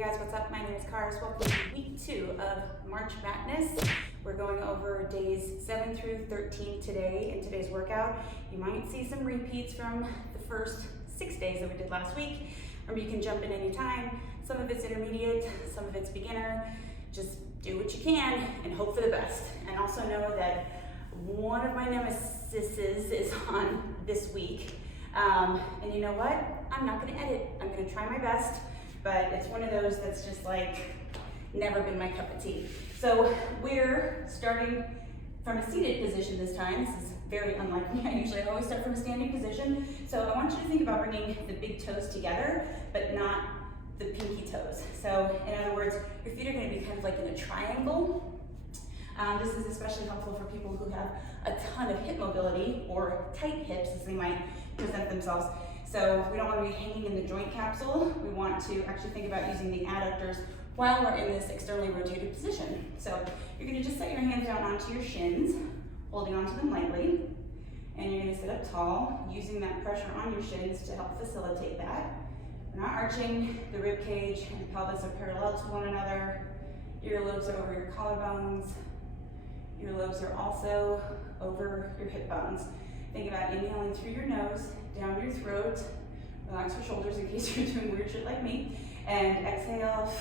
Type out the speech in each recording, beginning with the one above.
guys, what's up? My name is Karis. Welcome to week 2 of March Madness. We're going over days 7 through 13 today in today's workout. You might see some repeats from the first 6 days that we did last week. Remember, you can jump in any time. Some of it's intermediate, some of it's beginner. Just do what you can and hope for the best. And also know that one of my nemesis is on this week. And you know what? I'm not gonna edit. I'm gonna try my best, but it's one of those that's just like never been my cup of tea. So we're starting from a seated position this time. This is very unlike me. I usually always start from a standing position. So I want you to think about bringing the big toes together, but not the pinky toes. So in other words, your feet are gonna be kind of like in a triangle. This is especially helpful for people who have a ton of hip mobility or tight hips, as they might present themselves. So we don't want to be hanging in the joint capsule. We want to actually think about using the adductors while we're in this externally rotated position. So you're going to just set your hands down onto your shins, holding onto them lightly, and you're going to sit up tall, using that pressure on your shins to help facilitate that. We're not arching. The rib cage and the pelvis are parallel to one another. Earlobes are over your collarbones. Earlobes are also over your hip bones. Think about inhaling through your nose, down your throat. Relax your shoulders in case you're doing weird shit like me. And exhale.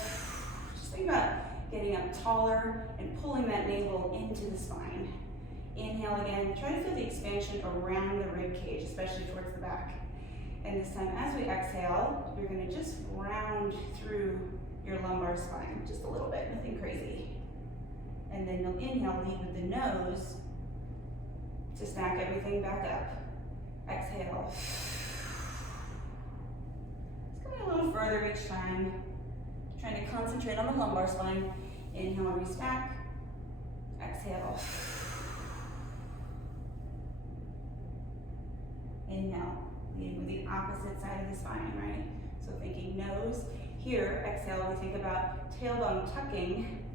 Just think about getting up taller and pulling that navel into the spine. Inhale again. Try to feel the expansion around the rib cage, especially towards the back. And this time, as we exhale, you're going to just round through your lumbar spine, just a little bit, nothing crazy. And then you'll inhale, lead with the nose to stack everything back up. Exhale. It's coming a little further each time. Trying to concentrate on the lumbar spine. Inhale, restack. Exhale. Inhale, lead with the opposite side of the spine, right? So thinking nose. Here, exhale, we think about tailbone tucking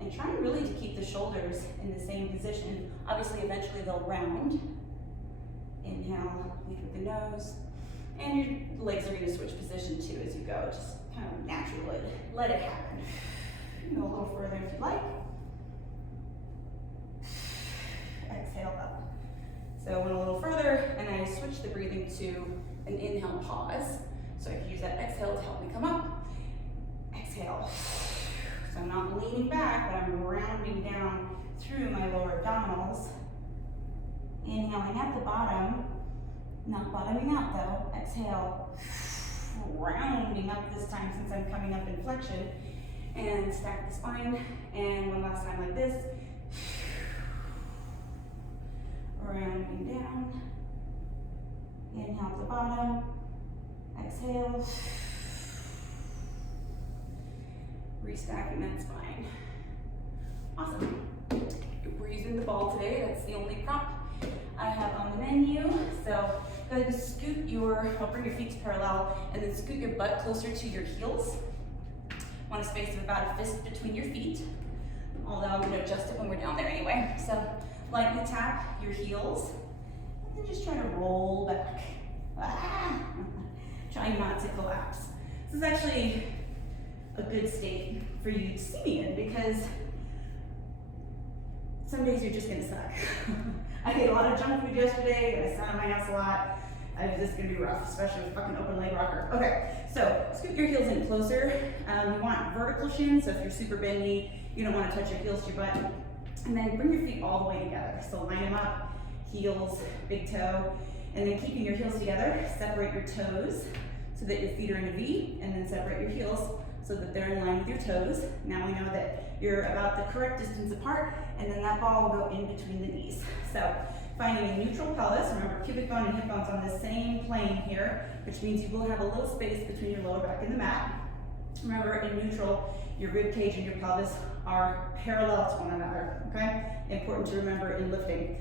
and trying really to keep the shoulders in the same position. Obviously, eventually they'll round. Inhale, lead with the nose. And your legs are going to switch position too as you go. Just kind of naturally let it happen. Go a little further if you like. Exhale up. So I went a little further and I switched the breathing to an inhale pause. So I can use that exhale to help me come up. Exhale. So I'm not leaning back, but I'm rounding down through my lower abdominals. Inhaling at the bottom, not bottoming out though. Exhale, rounding up this time since I'm coming up in flexion. And stack the spine. And one last time like this. Rounding down. Inhale at the bottom. Exhale. Restacking that spine. Awesome. We're using the ball today. That's the only prop I have on the menu. So go ahead and scoot bring your feet parallel and then scoot your butt closer to your heels. Want a space of about a fist between your feet. Although I'm going to adjust it when we're down there anyway. So lightly tap your heels and then just try to roll back. Trying not to collapse. This is actually a good state for you to see me in because some days you're just gonna suck. I ate a lot of junk food yesterday, I sat in my house a lot. This is gonna be rough, especially with fucking open leg rocker. Okay, so scoot your heels in closer. You want vertical shins, so if you're super bendy, you don't wanna touch your heels to your butt. And then bring your feet all the way together. So line them up, heels, big toe, and then keeping your heels together, separate your toes so that your feet are in a V, and then separate your heels so that they're in line with your toes. Now we know that you're about the correct distance apart, and then that ball will go in between the knees. So finding a neutral pelvis, remember pubic bone and hip bone's on the same plane here, which means you will have a little space between your lower back and the mat. Remember, in neutral, your rib cage and your pelvis are parallel to one another, okay? Important to remember in lifting.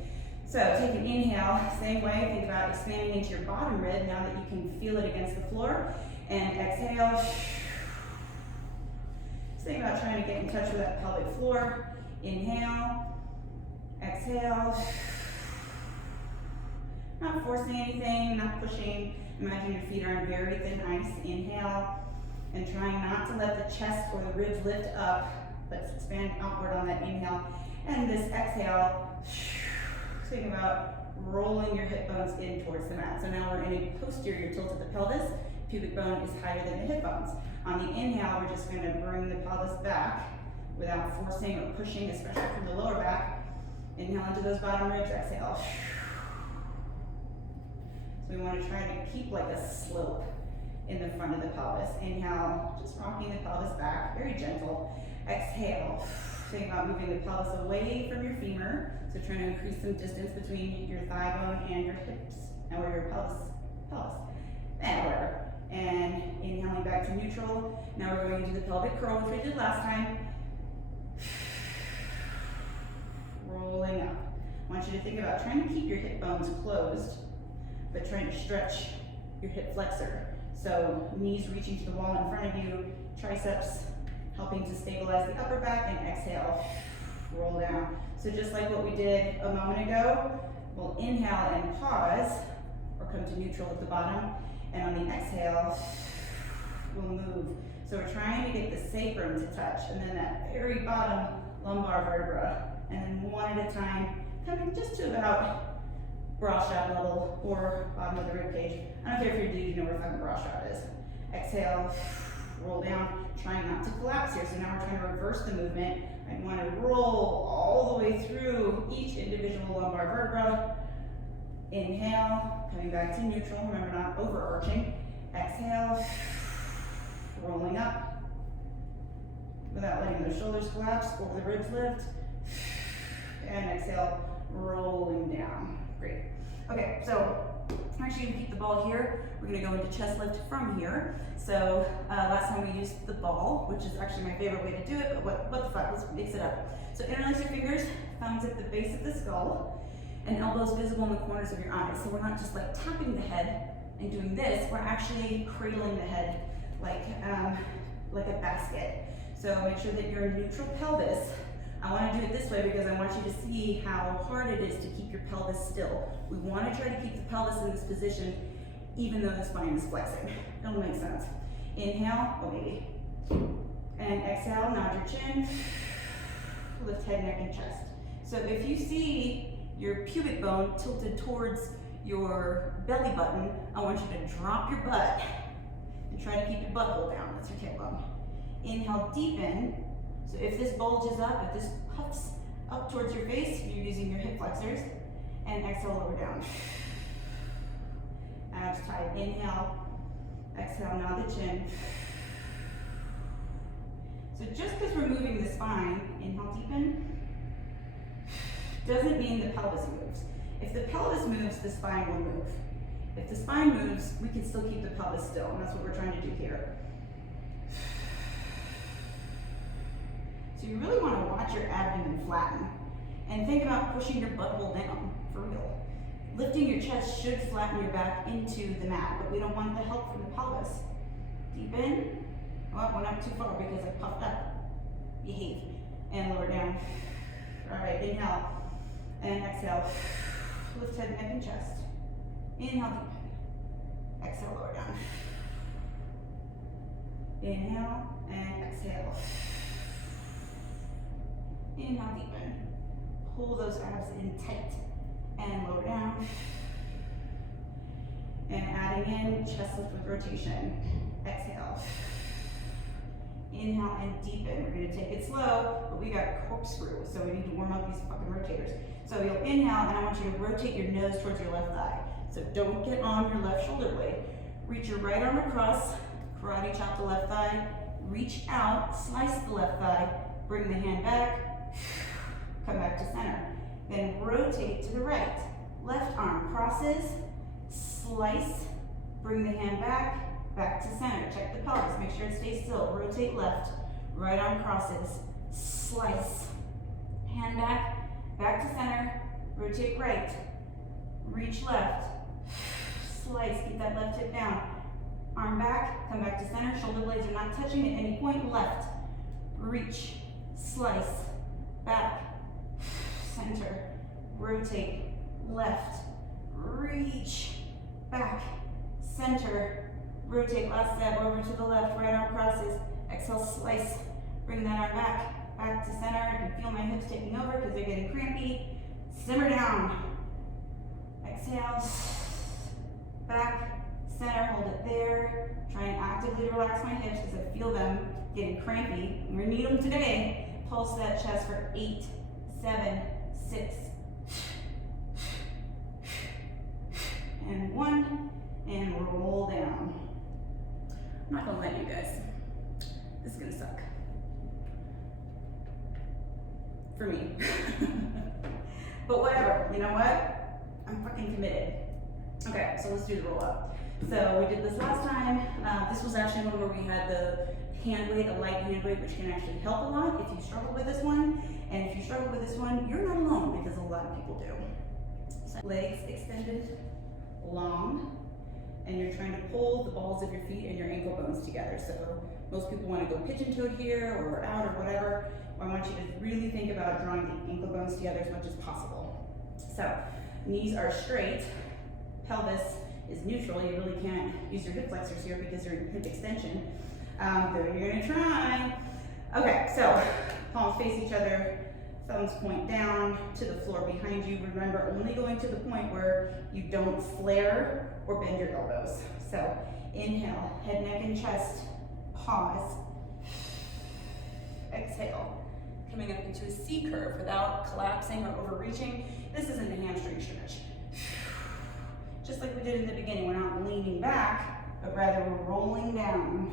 So take an inhale, same way, think about expanding into your bottom rib now that you can feel it against the floor, and exhale. Think about trying to get in touch with that pelvic floor. Inhale, exhale. Not forcing anything, not pushing. Imagine your feet are on very thin ice. Inhale, and trying not to let the chest or the ribs lift up. Let's expand outward on that inhale. And this exhale, think about rolling your hip bones in towards the mat. So now we're in a posterior tilt of the pelvis. Pubic bone is higher than the hip bones. On the inhale, we're just going to bring the pelvis back without forcing or pushing, especially from the lower back. Inhale into those bottom ribs, exhale. So we want to try to keep like a slope in the front of the pelvis. Inhale, just rocking the pelvis back, very gentle. Exhale, think about moving the pelvis away from your femur. So trying to increase some distance between your thigh bone and your hips, or your pelvis. And whatever. And inhaling back to neutral. Now we're going into the pelvic curl, which we did last time. Rolling up. I want you to think about trying to keep your hip bones closed, but trying to stretch your hip flexor. So knees reaching to the wall in front of you, triceps helping to stabilize the upper back, and exhale, roll down. So just like what we did a moment ago, we'll inhale and pause, or come to neutral at the bottom, and on the exhale, we'll move. So we're trying to get the sacrum to touch, and then that very bottom lumbar vertebra, and then one at a time, coming just to about bra strap level or bottom of the rib cage. I don't care if you're a dude, you know where fucking bra strap is. Exhale, roll down, trying not to collapse here. So now we're trying to reverse the movement. I want to roll all the way through each individual lumbar vertebra. Inhale, coming back to neutral, remember not overarching. Exhale, rolling up without letting those shoulders collapse or the ribs lift. And exhale, rolling down. Great. Okay, so we're actually going to keep the ball here. We're going to go into chest lift from here. So last time we used the ball, which is actually my favorite way to do it, but what the fuck, let's mix it up. So interlace your fingers, thumbs at the base of the skull, and elbows visible in the corners of your eyes. So we're not just like tapping the head and doing this, we're actually cradling the head like a basket. So make sure that you're in neutral pelvis. I want to do it this way because I want you to see how hard it is to keep your pelvis still. We want to try to keep the pelvis in this position even though the spine is flexing. It'll make sense. Inhale, oh baby. And exhale, nod your chin. Lift head, neck, and chest. So if you see your pubic bone tilted towards your belly button, I want you to drop your butt and try to keep your butthole down. That's your tailbone. Inhale, deepen. So if this bulges up, if this puffs up towards your face, you're using your hip flexors. And exhale, lower down. Abs tight. Inhale. Exhale, nod the chin. So just because we're moving the spine, inhale, deepen, doesn't mean the pelvis moves. If the pelvis moves, the spine will move. If the spine moves, we can still keep the pelvis still, and that's what we're trying to do here. So you really want to watch your abdomen flatten and think about pushing your butthole down, for real. Lifting your chest should flatten your back into the mat, but we don't want the help from the pelvis. Deepen. Oh, I went up too far because I puffed up. Behave. And lower down. All right, inhale. And exhale. Lift head, neck, and chest. Inhale, deepen. Exhale, lower down. Inhale and exhale. Inhale, deepen. Pull those abs in tight and lower down. And adding in chest lift with rotation. Exhale. Inhale and deepen. We're going to take it slow, but we got corkscrew, so we need to warm up these fucking rotators. So you'll inhale, and I want you to rotate your nose towards your left thigh. So don't get on your left shoulder blade. Reach your right arm across, karate chop the left thigh, reach out, slice the left thigh, bring the hand back, come back to center. Then rotate to the right. Left arm crosses, slice, bring the hand back, back to center. Check the pelvis, make sure it stays still. Rotate left, right arm crosses, slice, hand back, back to center, rotate right, reach left, slice, keep that left hip down. Arm back, come back to center, shoulder blades are not touching at any point. Left, reach, slice, back, center, rotate, left, reach, back, center, Rotate, last step, over to the left, right arm crosses. Exhale, slice. Bring that arm back to center. I can feel my hips taking over because they're getting crampy. Simmer down. Exhale, back, center, hold it there. Try and actively relax my hips as I feel them getting crampy. I'm gonna need them today. Pulse that chest for 8, 7, 6, and 1, and roll down. I'm not gonna lie to you guys. This is gonna suck. For me. But whatever, you know what? I'm fucking committed. Okay, so let's do the roll up. So we did this last time. This was actually one where we had the hand weight, a light hand weight, which can actually help a lot if you struggle with this one. And if you struggle with this one, you're not alone because a lot of people do. So legs extended long, and you're trying to pull the balls of your feet and your ankle bones together. So most people want to go pigeon-toed here or out or whatever. I want you to really think about drawing the ankle bones together as much as possible. So knees are straight, pelvis is neutral. You really can't use your hip flexors here because you're in hip extension. Though you're gonna try. Okay, so palms face each other, thumbs point down to the floor behind you. Remember, only going to the point where you don't flare or bend your elbows. So inhale, head, neck, and chest, pause. Exhale, coming up into a C curve without collapsing or overreaching. This isn't a hamstring stretch. Just like we did in the beginning, we're not leaning back, but rather we're rolling down.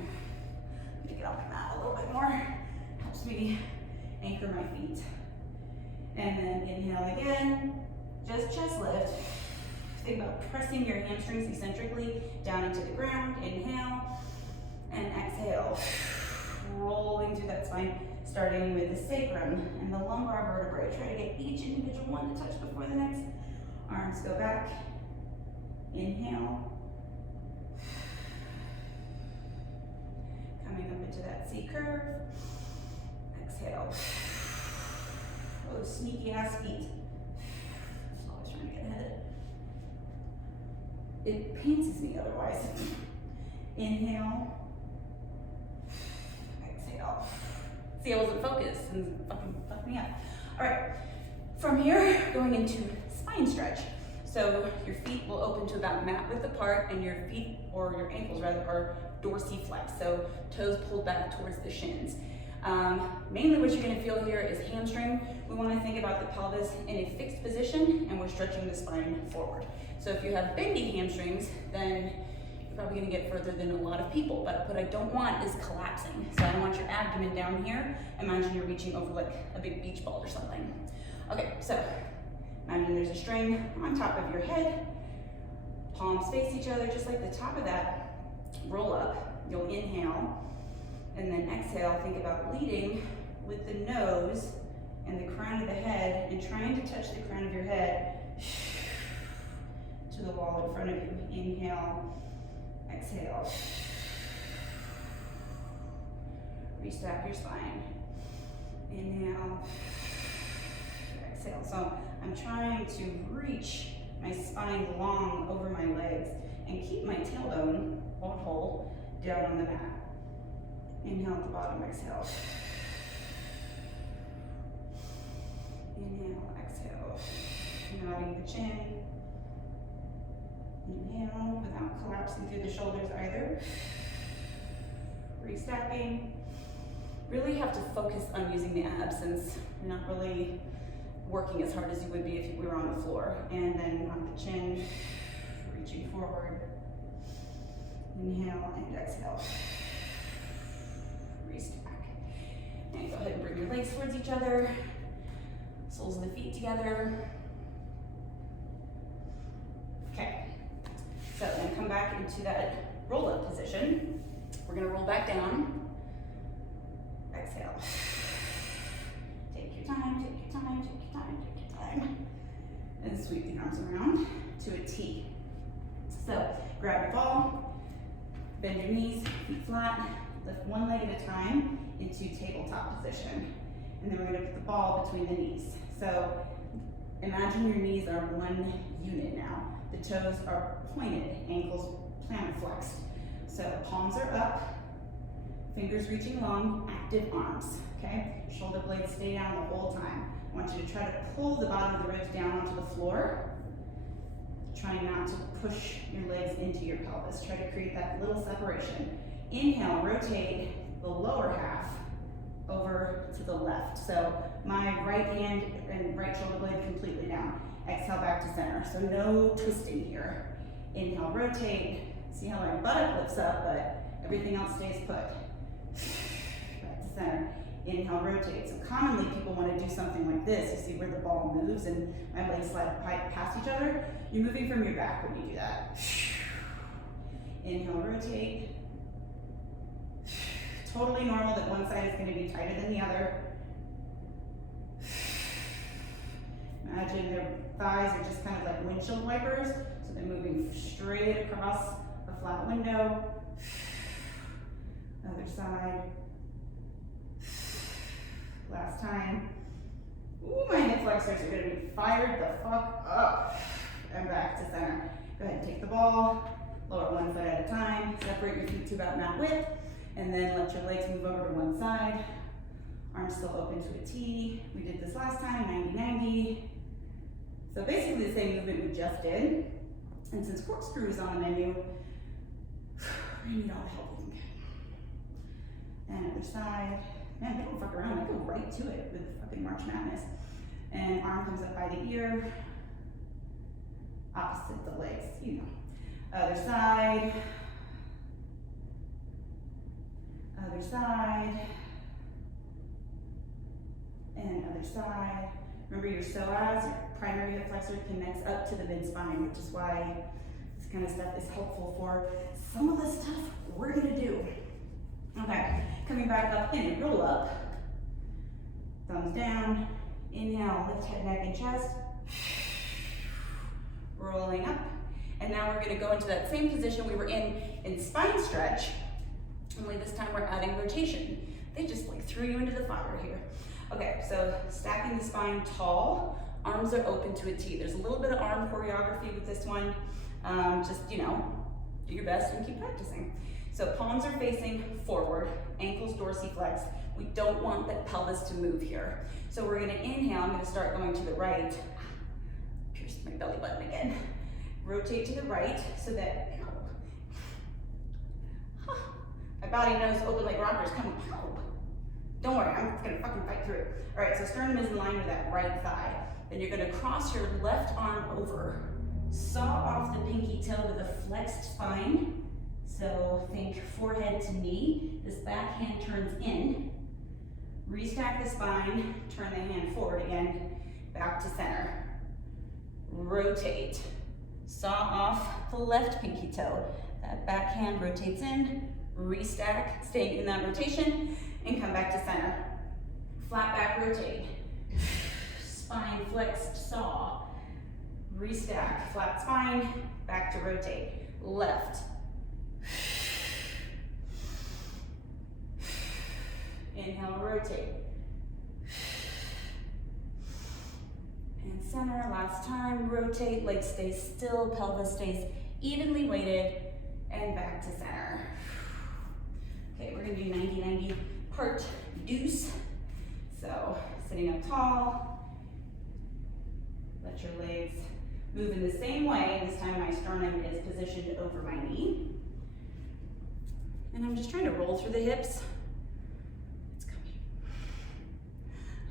I'm gonna get off my mat a little bit more. Helps me anchor my feet. And then inhale again, just chest lift. Think about pressing your hamstrings eccentrically down into the ground. Inhale and exhale. Rolling through that spine, starting with the sacrum and the lumbar vertebrae. Try to get each individual one to touch before the next. Arms go back. Inhale. Coming up into that C curve. Exhale. Oh, sneaky ass feet. I'm always trying to get ahead. It pains me otherwise. Inhale. Exhale. See, I wasn't focused and fucking fucked me up. All right, from here, going into spine stretch. So your feet will open to about mat width apart, and your feet, or your ankles rather, are dorsiflex. So toes pulled back towards the shins. Mainly what you're gonna feel here is hamstring. We wanna think about the pelvis in a fixed position, and we're stretching the spine forward. So if you have bendy hamstrings, then you're probably gonna get further than a lot of people, but what I don't want is collapsing. So I don't want your abdomen down here. Imagine you're reaching over like a big beach ball or something. Okay, so imagine there's a string on top of your head. Palms face each other, just like the top of that roll up. You'll inhale, and then exhale. Think about leading with the nose and the crown of the head, and trying to touch the crown of your head to the wall in front of you. Inhale, exhale. Restack your spine. Inhale, exhale. So I'm trying to reach my spine long over my legs and keep my tailbone whole down on the mat. Inhale at the bottom, exhale. Inhale, exhale. Nodding the chin. Inhale without collapsing through the shoulders either. Restacking. Really have to focus on using the abs since you're not really working as hard as you would be if you were on the floor. And then on the chin, reaching forward. Inhale and exhale. Restack. And go ahead and bring your legs towards each other. Soles of the feet together. Okay. So then come back into that roll-up position. We're gonna roll back down. Exhale. Take your time, take your time, take your time, take your time. And sweep the arms around to a T. So grab your ball, bend your knees, feet flat, lift one leg at a time into tabletop position. And then we're gonna put the ball between the knees. So imagine your knees are one unit now. The toes are pointed, ankles plantar flexed. So palms are up, fingers reaching long, active arms, okay? Shoulder blades stay down the whole time. I want you to try to pull the bottom of the ribs down onto the floor, trying not to push your legs into your pelvis. Try to create that little separation. Inhale, rotate the lower half over to the left. So my right hand and right shoulder blade completely down. Exhale, back to center. So no twisting here. Inhale, rotate. See how my buttock lifts up, but everything else stays put. Back to center. Inhale, rotate. So commonly people want to do something like this. You see where the ball moves and my legs slide past each other? You're moving from your back when you do that. Inhale, rotate. Totally normal that one side is going to be tighter than the other. Imagine their thighs are just kind of like windshield wipers, so they're moving straight across a flat window. Other side. Last time. Ooh, my hip flexors are going to be fired the fuck up. And back to center. Go ahead and take the ball, lower one foot at a time, separate your feet to about mat width, and then let your legs move over to one side. Arms still open to a T. We did this last time, 90-90. So basically the same movement we just did. And since corkscrew is on the menu, we need all the help we can get. And other side. Man, they don't fuck around, they go right to it with fucking March Madness. And arm comes up by the ear. Opposite the legs, you know. Other side. Other side. And other side. Remember your psoas, your primary hip flexor, connects up to the mid-spine, which is why this kind of stuff is helpful for some of the stuff we're gonna do. Okay, coming back up in a roll up. Thumbs down. Inhale, lift head, neck, and chest. Rolling up. And now we're gonna go into that same position we were in spine stretch. Only this time we're adding rotation. They just like threw you into the fire here. Okay, so stacking the spine tall, arms are open to a T. There's a little bit of arm choreography with this one. Just, you know, do your best and keep practicing. So palms are facing forward, ankles dorsiflex. We don't want the pelvis to move here. So we're gonna inhale, I'm gonna start going to the right. Pierced my belly button again. Rotate to the right so that, my body knows open leg rockers coming. Don't worry, I'm gonna fucking fight through it. All right, so sternum is in line with that right thigh. Then you're gonna cross your left arm over, saw off the pinky toe with a flexed spine. So think forehead to knee. This back hand turns in. Restack the spine, turn the hand forward again, back to center. Rotate. Saw off the left pinky toe. That back hand rotates in, restack, staying in that rotation, and come back to center. Flat back rotate. Spine flexed, saw. Restack, flat spine, back to rotate. Left. Inhale, rotate. And center, last time, rotate, legs stay still, pelvis stays evenly weighted, and back to center. Okay, we're gonna do 90-90 part deuce. So, sitting up tall, let your legs move in the same way. This time my sternum is positioned over my knee. And I'm just trying to roll through the hips. It's coming.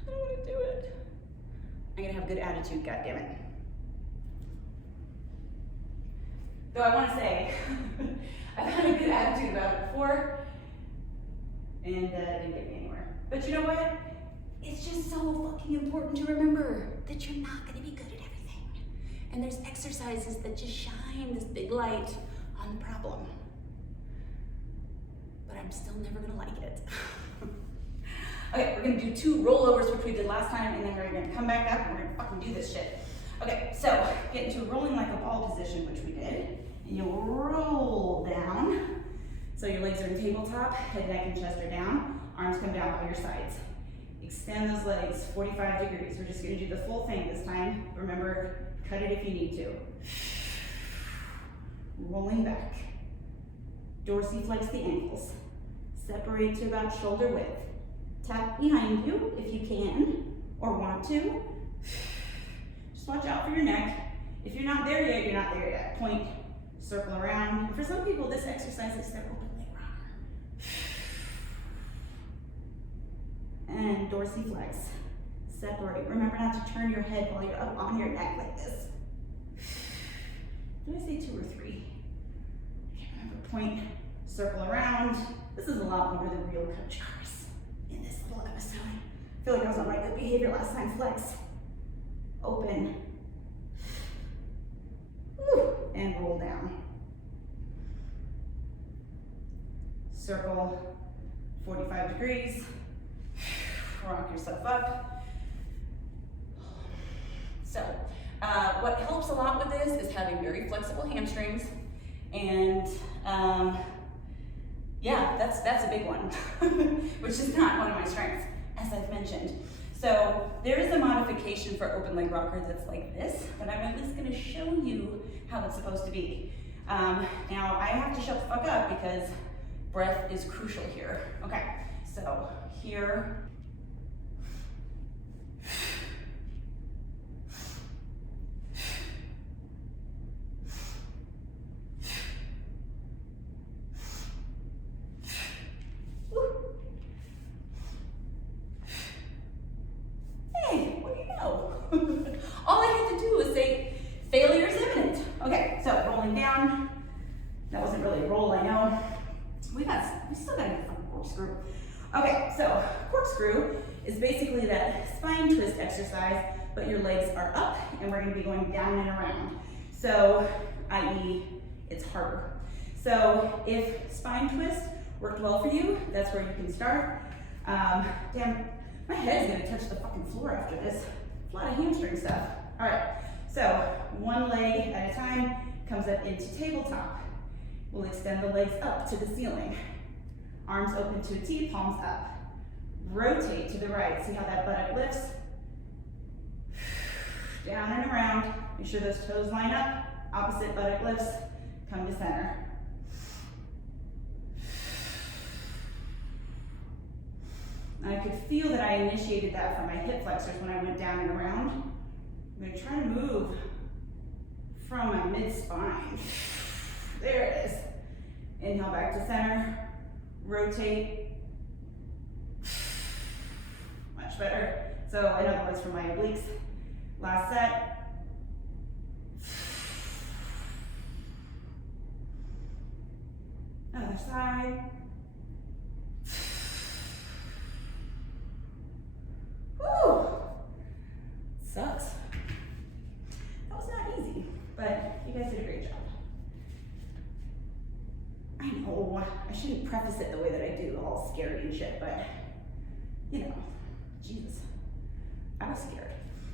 I don't want to do it. I'm gonna have good attitude, goddammit. Though I want to say, I've had a good attitude about it before, and it didn't get me anywhere. But you know what? It's just so fucking important to remember that you're not gonna be good at everything. And there's exercises that just shine this big light on the problem. But I'm still never gonna like it. Okay, we're gonna do 2 rollovers, which we did last time, and then we're gonna come back up and we're gonna fucking do this shit. Okay, so get into rolling like a ball position, which we did, and you'll roll down. So your legs are in tabletop, head, neck, and chest are down. Arms come down by your sides. Extend those legs 45 degrees. We're just gonna do the full thing this time. Remember, cut it if you need to. Rolling back. Dorsiflex the ankles. Separate to about shoulder width. Tap behind you if you can or want to. Just watch out for your neck. If you're not there yet, you're not there yet. Point, circle around. And for some people, this exercise is their open leg rocker. And dorsiflex. Separate. Remember not to turn your head while you're up on your neck like this. Did I say 2 or 3? I can't remember. Point, circle around. This is a lot more than real coach cars in this little episode. I feel like I was on my good behavior last time. Flex. Open. Woo. And roll down. Circle 45 degrees. Rock yourself up. So, what helps a lot with this is having very flexible hamstrings, and yeah, that's a big one, which is not one of my strengths, as I've mentioned. So there is a modification for open leg rocker that's like this, but I'm at least going to show you how it's supposed to be. Now I have to shut the fuck up because breath is crucial here. Okay, so here. All I have to do is say, failure is imminent. Okay, so rolling down. That wasn't really a roll, I know. We still got to get a corkscrew. Okay, so corkscrew is basically that spine twist exercise, but your legs are up, and we're going to be going down and around. So, i.e., it's harder. So, if spine twist worked well for you, that's where you can start. Damn, my head is going to touch the fucking floor after this. A lot of hamstring stuff. All right, so one leg at a time comes up into tabletop. We'll extend the legs up to the ceiling. Arms open to a T, palms up. Rotate to the right. See how that buttock lifts? Down and around. Make sure those toes line up. Opposite buttock lifts. Come to center. And I could feel that I initiated that from my hip flexors when I went down and around. I'm going to try to move from my mid-spine. There it is. Inhale back to center. Rotate. Much better. So in other words, for my obliques. Last set. Other side. Woo! Sucks. That was not easy, but you guys did a great job. I know, I shouldn't preface it the way that I do, all scary and shit, but, you know, Jesus, I was scared.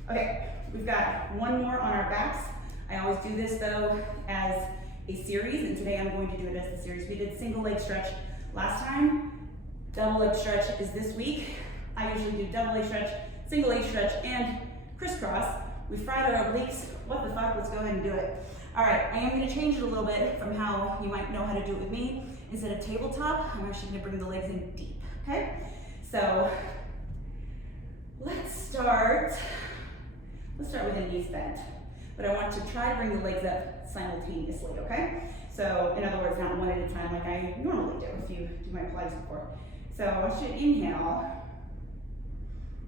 Okay, we've got one more on our backs. I always do this, though, as a series, and today I'm going to do it as the series. We did single leg stretch last time. Double leg stretch is this week. I usually do double leg stretch, single leg stretch, and crisscross. We fried our obliques. What the fuck? Let's go ahead and do it. All right, I am going to change it a little bit from how you might know how to do it with me. Instead of tabletop, I'm actually going to bring the legs in deep, okay? So let's start with the knees bent. But I want to try to bring the legs up simultaneously, okay? So in other words, not one at a time like I normally do if you do my Pilates before. So I want you to inhale.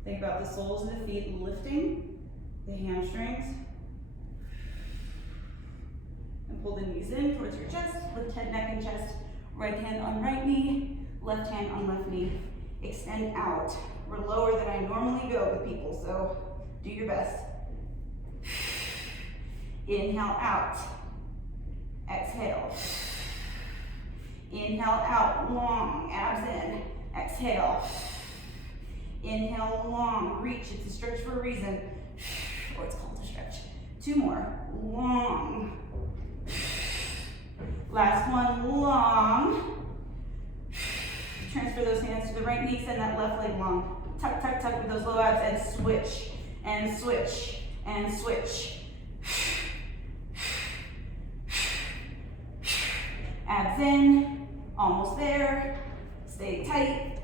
Think about the soles of the feet lifting, the hamstrings. And pull the knees in towards your chest. Lift head, neck, and chest. Right hand on right knee, left hand on left knee. Extend out. We're lower than I normally go with people, so do your best. Inhale out. Exhale. Inhale out, long, abs in. Exhale. Inhale, long, reach. It's a stretch for a reason. Or it's called a stretch. 2 more. Long. Last one, long. Transfer those hands to the right knee, send that left leg long. Tuck, tuck, tuck with those low abs, and switch, and switch, and switch. Abs in, Almost there. Stay tight.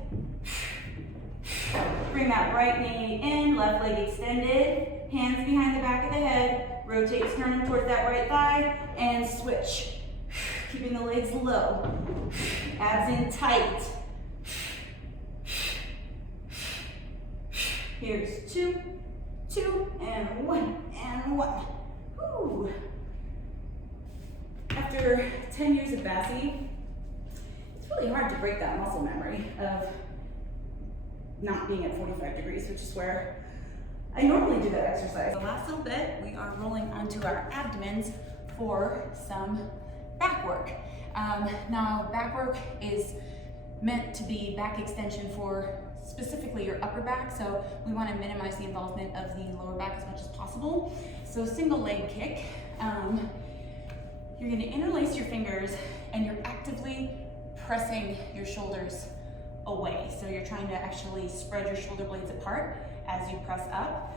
Bring that right knee in, left leg extended. Hands behind the back of the head. Rotate sternum towards that right thigh and switch. Keeping the legs low. Abs in tight. Here's 2, 2, and 1, and 1. Woo. After 10 years of Bassi, it's really hard to break that muscle memory of not being at 45 degrees, which is where I normally do that exercise. The last little bit, we are rolling onto our abdomens for some back work. Now, back work is meant to be back extension for specifically your upper back, so we want to minimize the involvement of the lower back as much as possible. So single leg kick, you're going to interlace your fingers and you're actively pressing your shoulders away. So you're trying to actually spread your shoulder blades apart as you press up.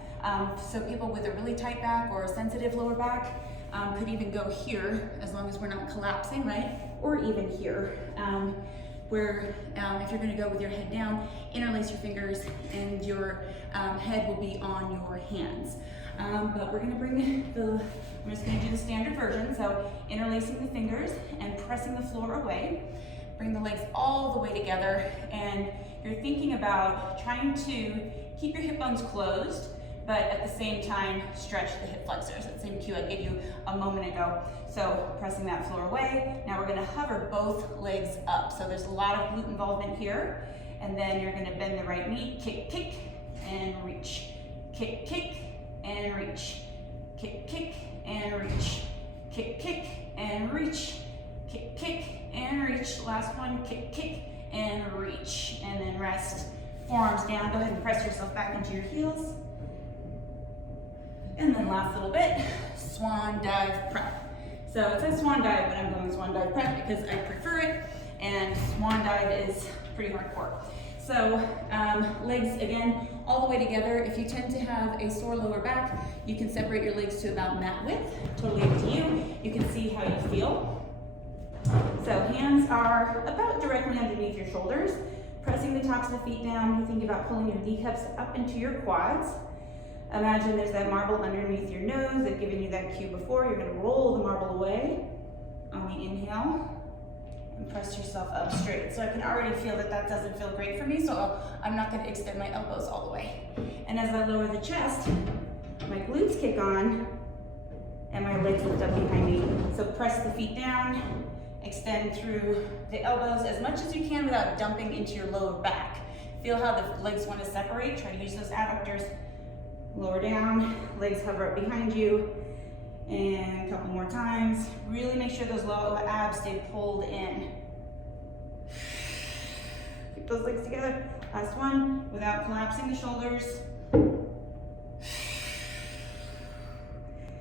So people with a really tight back or a sensitive lower back could even go here as long as we're not collapsing, right? Or even here. Where if you're going to go with your head down, interlace your fingers and your head will be on your hands. But we're going to bring I'm just going to do the standard version. So interlacing the fingers and pressing the floor away. Bring the legs all the way together, and you're thinking about trying to keep your hip bones closed, but at the same time stretch the hip flexors. That same cue I gave you a moment ago. So pressing that floor away. Now we're going to hover both legs up. So there's a lot of glute involvement here, and then you're going to bend the right knee, kick, kick, and reach. Kick, kick, and reach. Kick, kick, and reach. Kick, kick, and reach. Kick, kick, and reach. Last one, kick, kick, and reach. And then rest. Forearms down. Go ahead and press yourself back into your heels. And then last little bit, swan dive prep. So it says swan dive, but I'm going swan dive prep because I prefer it, and swan dive is pretty hardcore. So legs, again, all the way together. If you tend to have a sore lower back, you can separate your legs to about mat width. Totally up to you. You can see how you feel. So hands are about directly underneath your shoulders, pressing the tops of the feet down. You think about pulling your kneecaps up into your quads. Imagine there's that marble underneath your nose. I've given you that cue before. You're going to roll the marble away on the inhale and press yourself up straight. So I can already feel that that doesn't feel great for me, so I'm not going to extend my elbows all the way. And as I lower the chest, my glutes kick on and my legs lift up behind me. So press the feet down, extend through the elbows as much as you can without dumping into your lower back. Feel how the legs want to separate. Try to use those adductors. Lower down, legs hover up behind you, and a couple more times. Really make sure those lower abs stay pulled in. Keep those legs together. Last one, without collapsing the shoulders.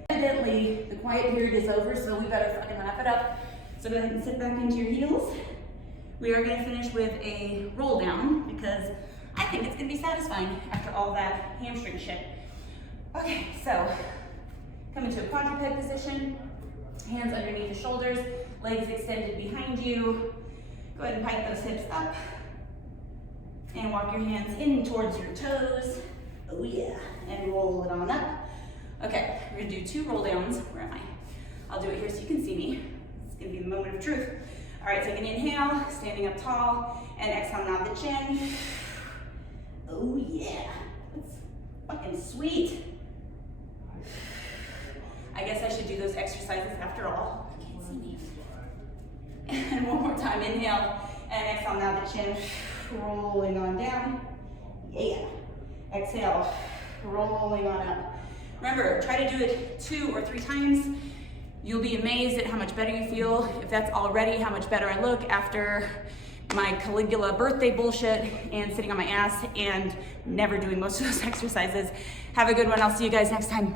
Evidently, the quiet period is over, so we better fucking wrap it up. So go ahead and sit back into your heels. We are going to finish with a roll down because I think it's going to be satisfying after all that hamstring shit. Okay, so come into a quadruped position, hands underneath the shoulders, legs extended behind you. Go ahead and pike those hips up and walk your hands in towards your toes. Oh yeah, and roll it on up. Okay, we're gonna do 2 roll downs. Where am I? I'll do it here so you can see me. It's gonna be the moment of truth. All right, take an inhale, standing up tall, and exhale, nod the chin. Oh yeah, that's fucking sweet. I guess I should do those exercises after all. You can't see me. And one more time, inhale, and exhale, nod the chin, rolling on down. Yeah. Exhale, rolling on up. Remember, try to do it 2 or 3 times. You'll be amazed at how much better you feel. If that's already how much better I look after my Caligula birthday bullshit and sitting on my ass and never doing most of those exercises. Have a good one. I'll see you guys next time.